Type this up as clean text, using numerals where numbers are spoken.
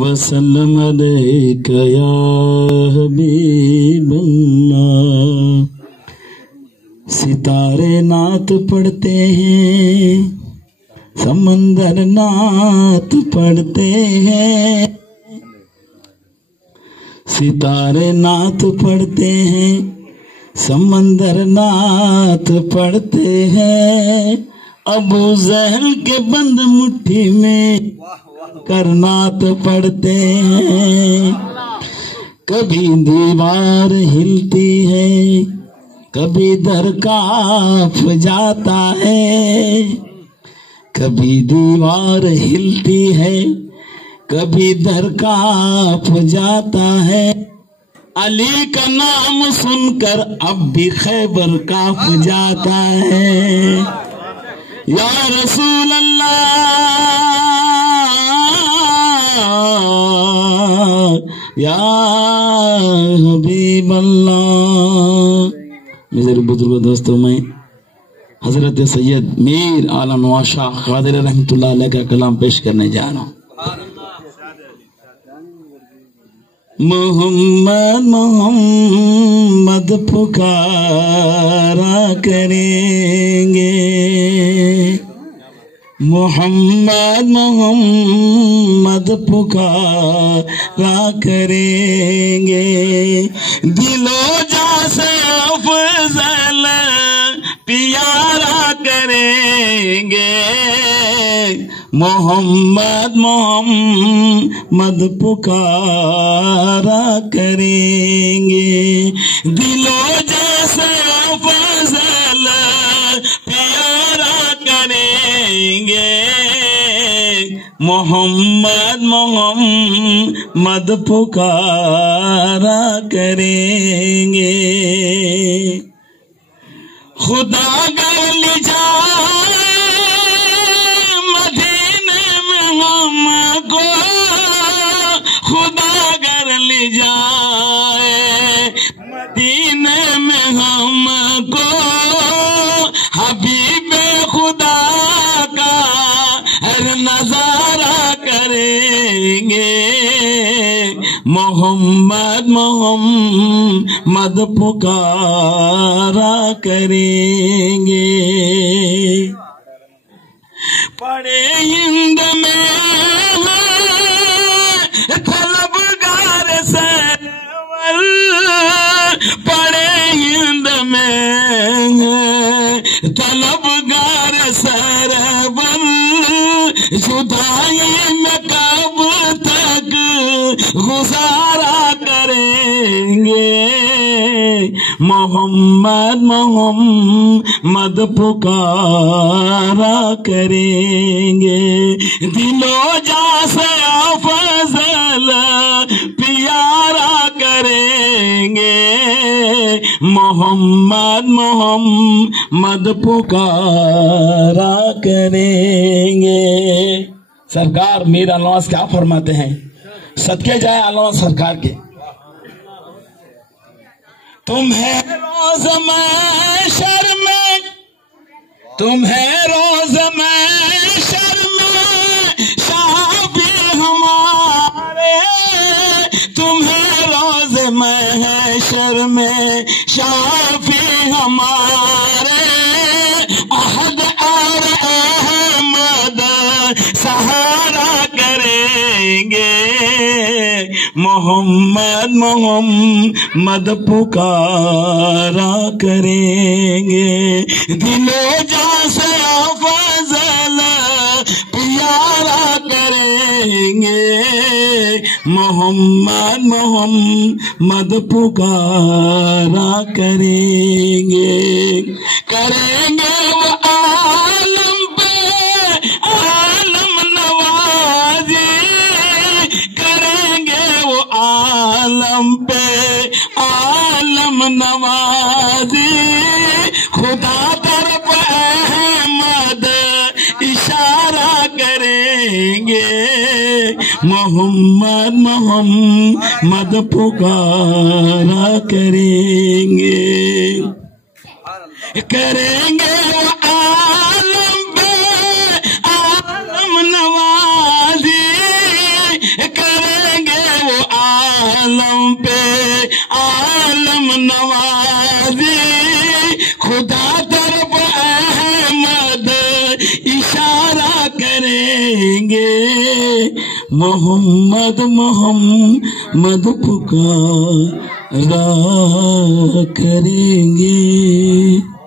وسلم علیک یا حبیب اللہ۔ ستارے نعت پڑھتے ہیں، سمندر نعت پڑھتے ہیں، ستارے نعت پڑھتے ہیں، سمندر نعت پڑھتے ہیں، ابو جہل کے بند مٹھی میں کر نعت پڑھتے ہیں۔ کبھی دیوار ہلتی ہے، کبھی در کانپ جاتا ہے، کبھی دیوار ہلتی ہے، کبھی در کانپ جاتا ہے، علی کا نام سن کر اب بھی خیبر کانپ جاتا ہے۔ یا رسول اللہ، یا حبیب اللہ۔ میرے بزرگ دوستوں، میں حضرت سید میر عالم نواز شاہ قادری رحمۃ اللہ علیہ کا کلام پیش کرنے جا رہا ہوں۔ محمد محمد پکارا کریں گے، محمد محمد پکارا کریں گے، دل و جاں سے افضل پیارا کریں گے، محمد محمد پکارا کریں گے، دل و جاں سے افضل پیارا کریں گے، محمد محمد پکارا کریں گے۔ خدا گر لے جائے مدینے میں ہم کو، خدا گر لے جائے مدینے میں ہم کو، حبیب خدا کا ہر نظارہ کریں گے، محمد محمد پکارا کریں گے۔ پڑے ہند میں طلبگار سرور، پڑے ہند میں طلبگار سرور، جدائی میں کب تک گزارا کریں گے، محمد محمد پکارا کریں گے، دل و جاں سے افضل پیارا کریں گے، محمد محمد پکارا کریں گے۔ سرکار میر نواز کیا فرماتے ہیں؟ صدقے جائے علامہ سرکار کے، تمہیں روز محشر میں، تمہیں روز محشر میں شافی ہمارے، تمہیں روز محشر میں شافی ہمارے، احد اور احمد سہارا کریں گے، محمد محمد پکارا کریں گے، دل و جاں سے افضل پیارا کریں گے، محمد محمد پکارا کریں گے، کریں گے وہ عالم پہ عالم نوازی، کریں گے وہ عالم پہ عالم نوازی، خدا طرف احمد اشارہ کریں گے، محمد محمد پکارا کریں گے، کریں گے وہ عالم پہ عالم نوازی، کریں کریں گے، محمد محمد پکارا کریں گے۔